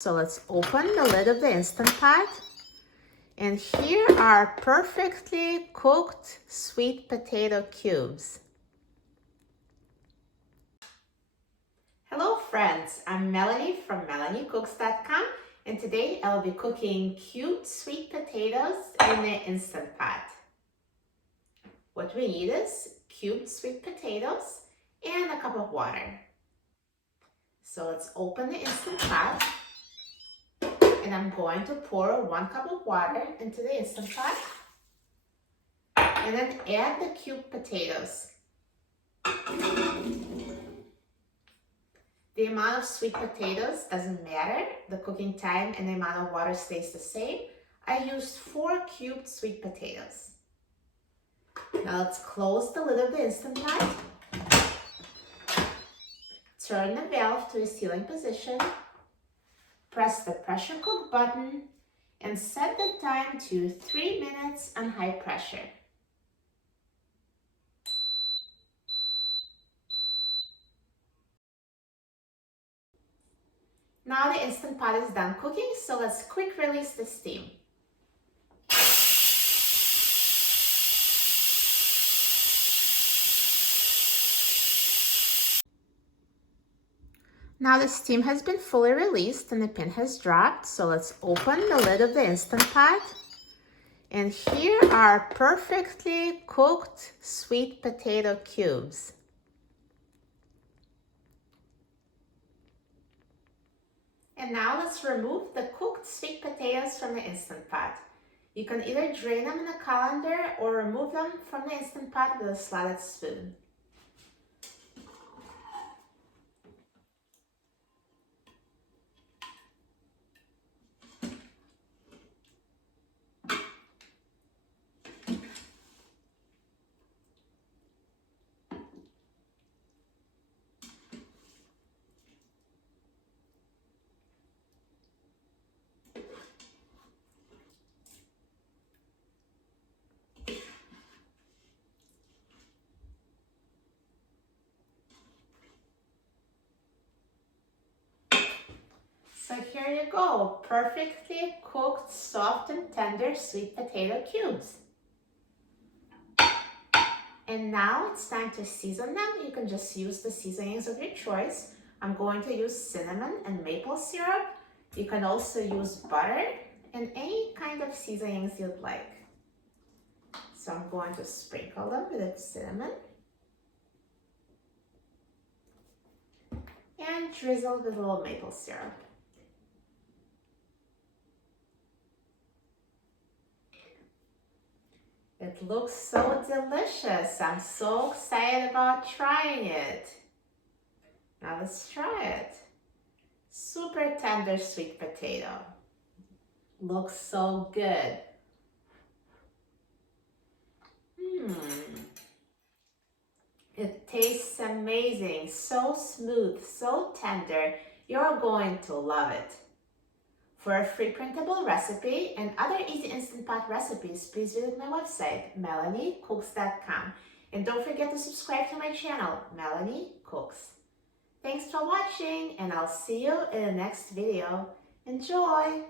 So let's open the lid of the Instant Pot. And here are perfectly cooked sweet potato cubes. Hello friends, I'm Melanie from MelanieCooks.com, and today I'll be cooking cubed sweet potatoes in the Instant Pot. What we need is cubed sweet potatoes and a cup of water. So let's open the Instant Pot. And I'm going to pour 1 cup of water into the Instant Pot and then add the cubed potatoes. The amount of sweet potatoes doesn't matter. The cooking time and the amount of water stays the same. I used 4 cubed sweet potatoes. Now let's close the lid of the Instant Pot. Turn the valve to a sealing position. Press the pressure cook button and set the time to 3 minutes on high pressure. Now the Instant Pot is done cooking, so let's quick release the steam. Now the steam has been fully released and the pin has dropped, so let's open the lid of the Instant Pot. And here are perfectly cooked sweet potato cubes. And now let's remove the cooked sweet potatoes from the Instant Pot. You can either drain them in a colander or remove them from the Instant Pot with a slotted spoon. So here you go, perfectly cooked, soft and tender sweet potato cubes. And now it's time to season them. You can just use the seasonings of your choice. I'm going to use cinnamon and maple syrup. You can also use butter and any kind of seasonings you'd like. So I'm going to sprinkle them with the cinnamon and drizzle with a little maple syrup. It looks so delicious. I'm so excited about trying it. Now let's try it. Super tender sweet potato. Looks so good. It tastes amazing. So smooth, so tender. You're going to love it. For a free printable recipe and other easy Instant Pot recipes, please visit my website, MelanieCooks.com. And don't forget to subscribe to my channel, Melanie Cooks. Thanks for watching, and I'll see you in the next video. Enjoy!